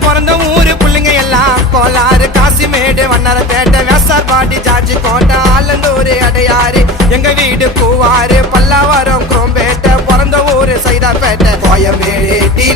பிறந்த ஊரு புள்ளிங்க எல்லாம் கோலாறு காசிமேடு வண்ணரப்பேட்டை வேசார்பாடி ஜார்ஜி கோட்டை ஆலந்தூர் அடையாறு எங்க வீடு கூவாறு பல்லாவரம் குரோம்பேட்டை பிறந்த ஊரு சைதாப்பேட்டை கோயம்பேடு டி